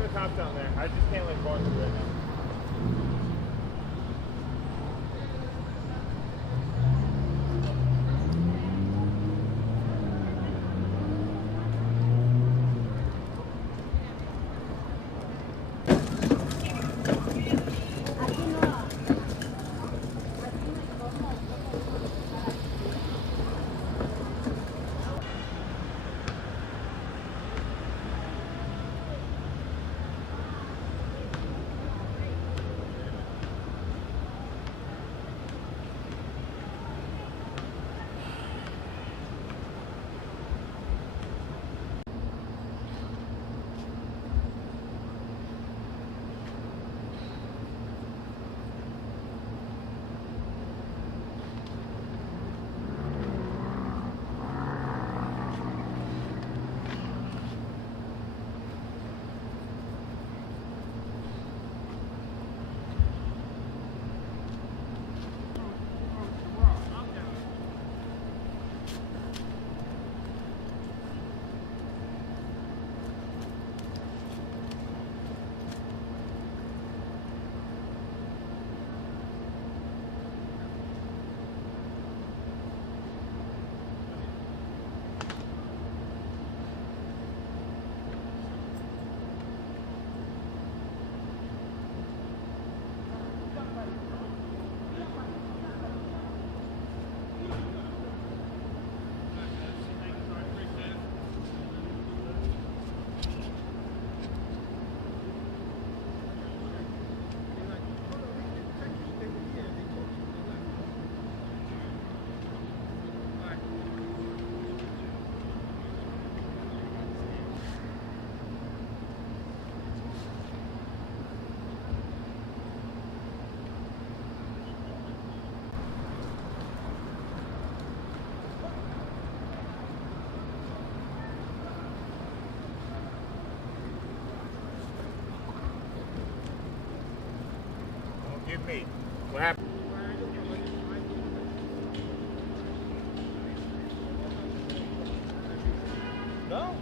the cops down there. I just can't like go into it right now. Give me. What happened? No.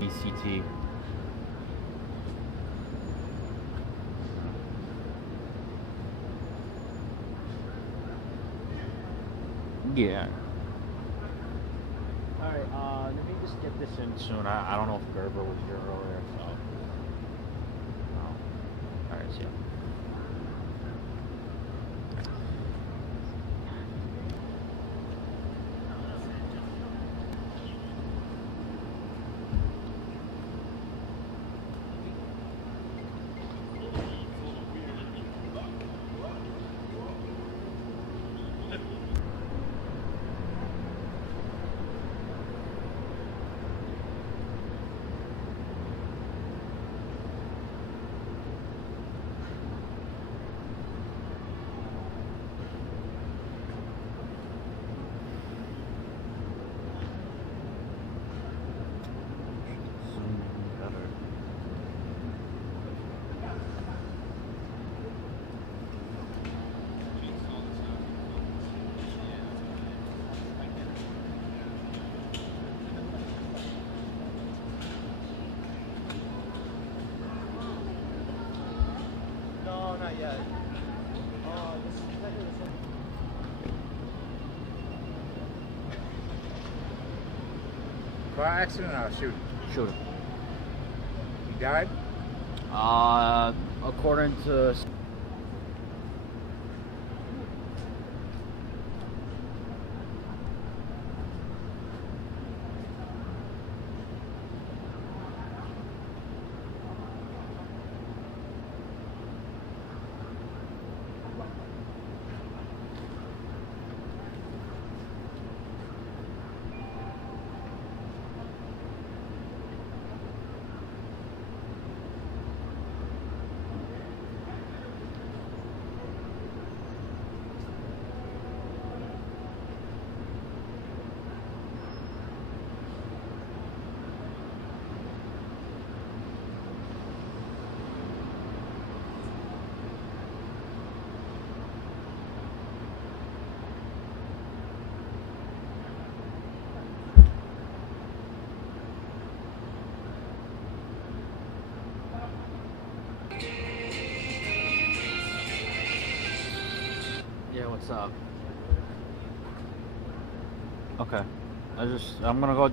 ECT. Yeah. Alright, let me just get this in soon. I don't know if Gerber was here earlier, so. No. Alright, see ya. Not yet. Car accident or shoot? Shoot. He died? According to Yeah, what's up? Okay. I'm gonna go.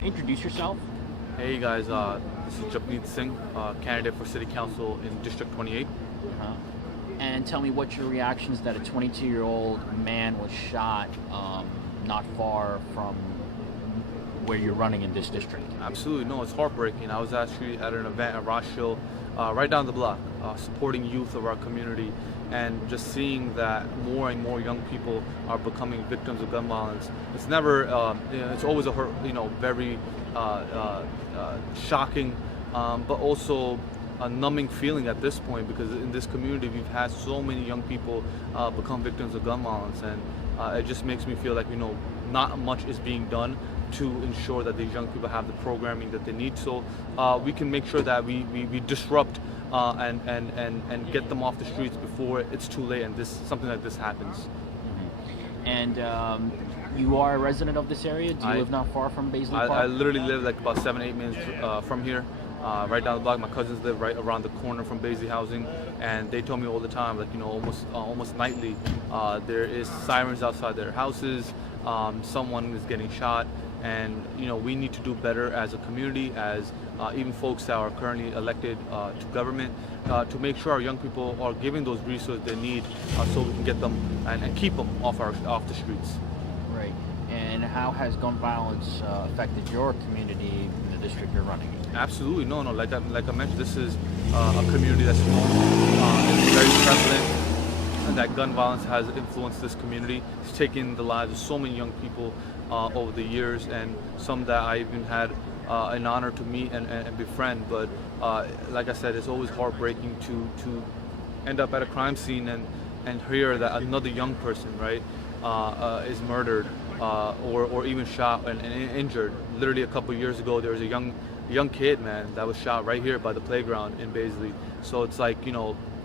Introduce yourself. Hey guys, this is Blvd, candidate for City Council in District 28. Uh-huh. And tell me what your reaction is that a 22-year-old man was shot not far from where you're running in this district. Absolutely, no, it's heartbreaking. I was actually at an event at Ross Hill, right down the block, supporting youth of our community, and just seeing that more and more young people are becoming victims of gun violence. It's never, it's always a very shocking, but also a numbing feeling at this point, because in this community we've had so many young people become victims of gun violence, and it just makes me feel like not much is being done to ensure that these young people have the programming that they need, so we can make sure that we disrupt and get them off the streets before it's too late and something like this happens. Mm-hmm. And you are a resident of this area? Do you live not far from BAISLEY Park? I literally live like about 7-8 minutes from here, right down the block. My cousins live right around the corner from BAISLEY housing, and they tell me all the time, like almost nightly, there is sirens outside their houses. Someone is getting shot, and we need to do better as a community, as even folks that are currently elected to government, to make sure our young people are given those resources they need, so we can get them and keep them off the streets. Right. And how has gun violence affected your community in the district you're running in? Absolutely, no. Like I mentioned, this is a community that's small. It's very prevalent, and that gun violence has influenced this community. It's taken the lives of so many young people over the years, and some that I even had an honor to meet and befriend. But like I said, it's always heartbreaking to end up at a crime scene and hear that another young person, right, is murdered or even shot and injured. Literally a couple of years ago, there was a young kid, man, that was shot right here by the playground in BAISLEY. So it's like,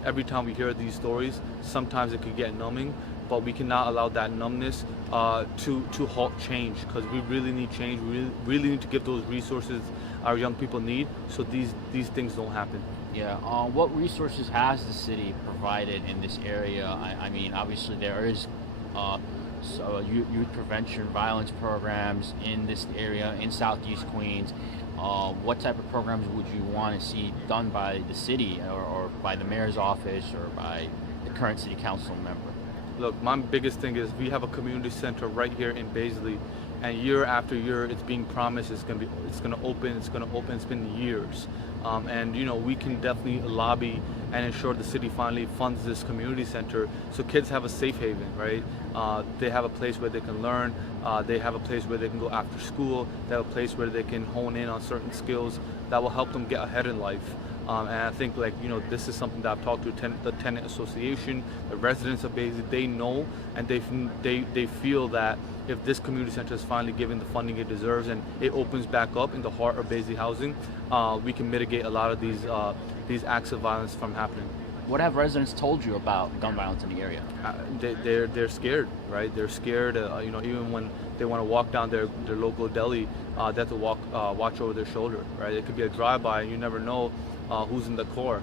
every time we hear these stories, sometimes it could get numbing, but we cannot allow that numbness to halt change, because we really need change. We really need to give those resources our young people need, so these things don't happen. Yeah. What resources has the city provided in this area? I mean, obviously there is youth prevention, violence programs in this area in Southeast Queens. What type of programs would you want to see done by the city or by the mayor's office or by the current city council member? Look, my biggest thing is we have a community center right here in BAISLEY, and year after year it's being promised it's gonna open. It's been years, and we can definitely lobby and ensure the city finally funds this community center so kids have a safe haven, right? They have a place where they can learn. They have a place where they can go after school. They have a place where they can hone in on certain skills that will help them get ahead in life. And I think, this is something that I've talked to the tenant association, the residents of BAISLEY. They know, and they feel that if this community center is finally given the funding it deserves and it opens back up in the heart of BAISLEY housing, we can mitigate a lot of these acts of violence from happening. What have residents told you about gun violence in the area? They're scared, right? They're scared. Even when they want to walk down their local deli, they have to watch over their shoulder, right? It could be a drive-by, and you never know who's in the car.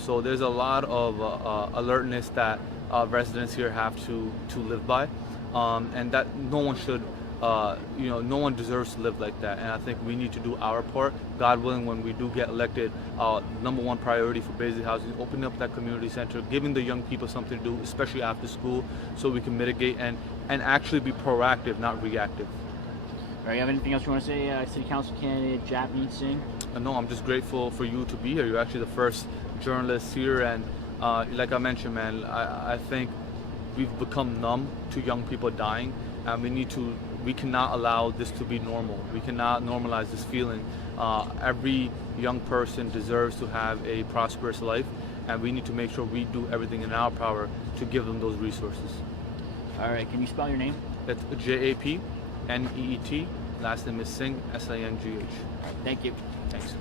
So there's a lot of alertness that residents here have to live by, and that no one should. No one deserves to live like that, and I think we need to do our part. God willing, when we do get elected, number one priority for BAISLEY housing, opening up that community center, giving the young people something to do, especially after school, so we can mitigate and actually be proactive, not reactive. All right, you have anything else you want to say, City Council candidate Japmeet Singh? No, I'm just grateful for you to be here. You're actually the first journalist here, and like I mentioned, man, I think we've become numb to young people dying, and we cannot allow this to be normal. We cannot normalize this feeling. Every young person deserves to have a prosperous life, and we need to make sure we do everything in our power to give them those resources. All right, can you spell your name? It's JAPNEET. Last name is Singh, SINGH. Thank you. Thanks.